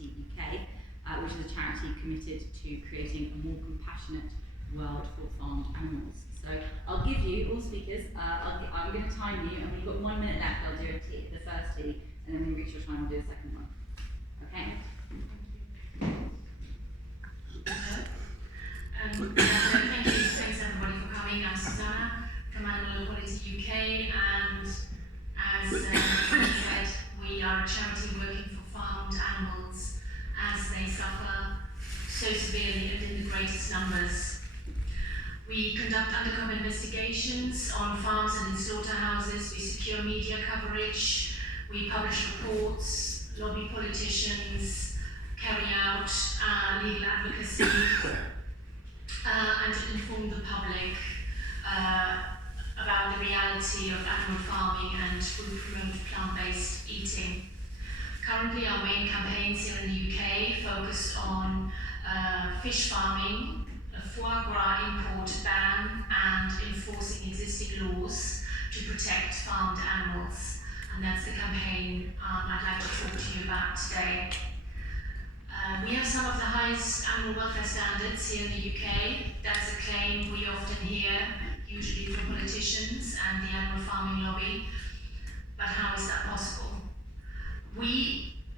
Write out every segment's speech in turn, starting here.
Philanthropy UK, which is a charity committed to creating a more compassionate world for farmed animals. So I'll give you, all speakers, I'm going to time you, and when you've got 1 minute left, I'll do the first tea, and then when we reach your time, I'll do the second one. Okay? Thanks everybody for coming. I'm Susanna from Animal Equality UK, and as said, we are a charity working for farmed animals as they suffer so severely and in the greatest numbers. We conduct undercover investigations on farms and in slaughterhouses, we secure media coverage, we publish reports, lobby politicians, carry out legal advocacy, and inform the public about the reality of animal farming, and we promote plant-based eating. Currently, our main campaigns here in the UK focus on fish farming, a foie gras import ban, and enforcing existing laws to protect farmed animals. And that's the campaign I'd like to talk to you about today. We have some of the highest animal welfare standards here in the UK. That's a claim we often hear, usually from politicians and the animal farming lobby. But how is that possible?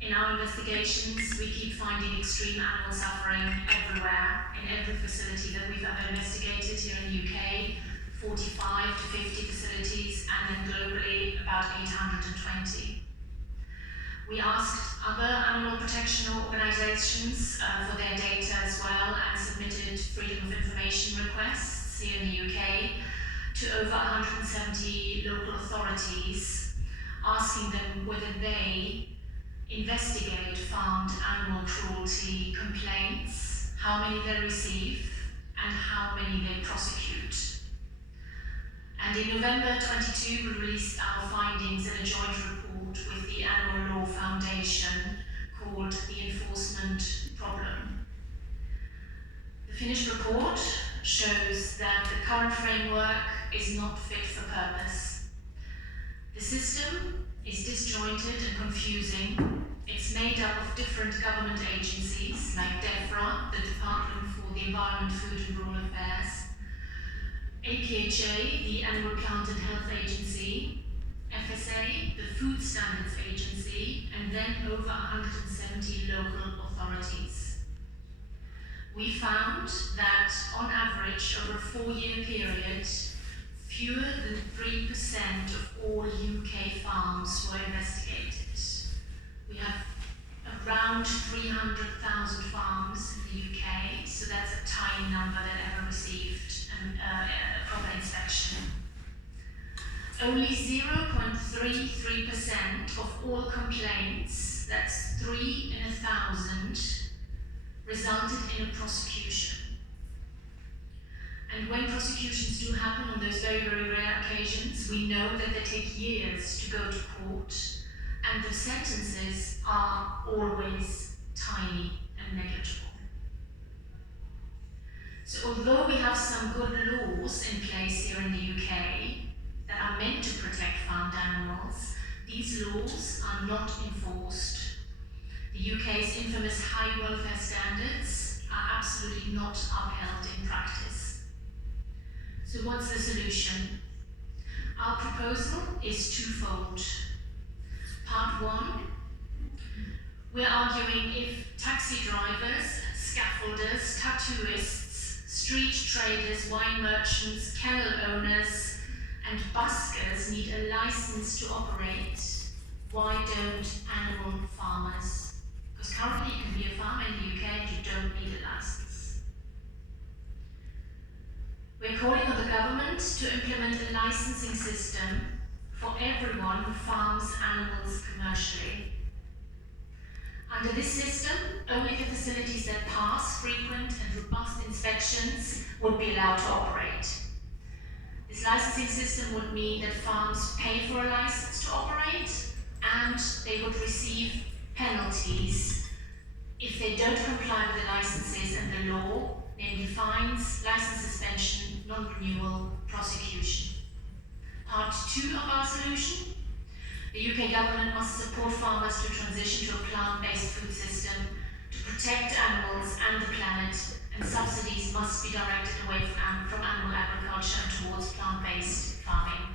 In our investigations, we keep finding extreme animal suffering everywhere, in every facility that we've ever investigated here in the UK, 45 to 50 facilities, and then globally about 820. We asked other animal protection organisations for their data as well, and submitted freedom of information requests here in the UK to over 170 local authorities, asking them whether they investigate farmed animal cruelty complaints, how many they receive, and how many they prosecute. And in November 22, we released our findings in a joint report with the Animal Law Foundation called The Enforcement Problem. The finished report shows that the current framework is not fit for purpose. The system is disjointed and confusing. It's made up of different government agencies like DEFRA, the Department for the Environment, Food and Rural Affairs, APHA, the Animal Plant and Health Agency, FSA, the Food Standards Agency, and then over 170 local authorities. We found that, on average, over a 4-year period, fewer than 3% of all UK farms were investigated. We have around 300,000 farms in the UK, so that's a tiny number that ever received a proper inspection. Only 0.33% of all complaints, that's 3 in 1,000, resulted in a prosecution. And when prosecutions do happen on those very, very rare occasions, we know that they take years to go to court, and the sentences are always tiny and negligible. So although we have some good laws in place here in the UK that are meant to protect farmed animals, these laws are not enforced. The UK's infamous high welfare standards are absolutely not upheld in practice. So what's the solution? Our proposal is twofold. Part one, we're arguing if taxi drivers, scaffolders, tattooists, street traders, wine merchants, kennel owners, and buskers need a license to operate, why don't animal farmers? Because currently you can be a farmer in the UK and you don't need a license. We're calling on the government to implement a licensing system for everyone who farms animals commercially. Under this system, only the facilities that pass frequent and robust inspections would be allowed to operate. This licensing system would mean that farms pay for a license to operate, and they would receive penalties if they don't comply with the licenses and the law, namely fines, license suspension, non-renewal, prosecution. Part two of our solution: the UK government must support farmers to transition to a plant-based food system protect animals and the planet, and subsidies must be directed away from animal agriculture and towards plant-based farming.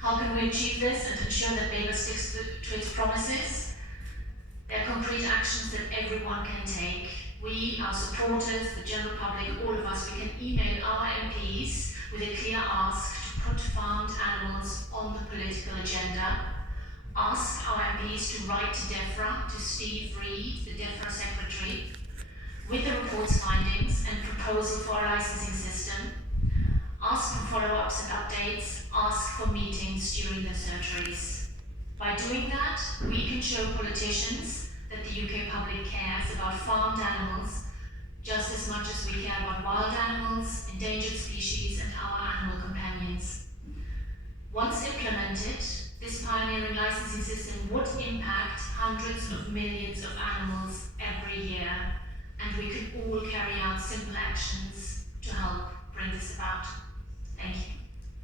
How can we achieve this and ensure that Labour sticks to its promises? There are concrete actions that everyone can take. We, our supporters, the general public, all of us, we can email our MPs with a clear ask to put farmed animals on the political agenda. Ask our MPs to write to DEFRA, to Steve Reed, the DEFRA Secretary, with the report's findings and proposal for a licensing system. Ask for follow-ups and updates. Ask for meetings during the surgeries. By doing that, we can show politicians that the UK public cares about farmed animals just as much as we care about wild animals, endangered species, and our animal companions. Once implemented, this pioneering licensing system would impact hundreds of millions of animals every year, and we could all carry out simple actions to help bring this about. Thank you.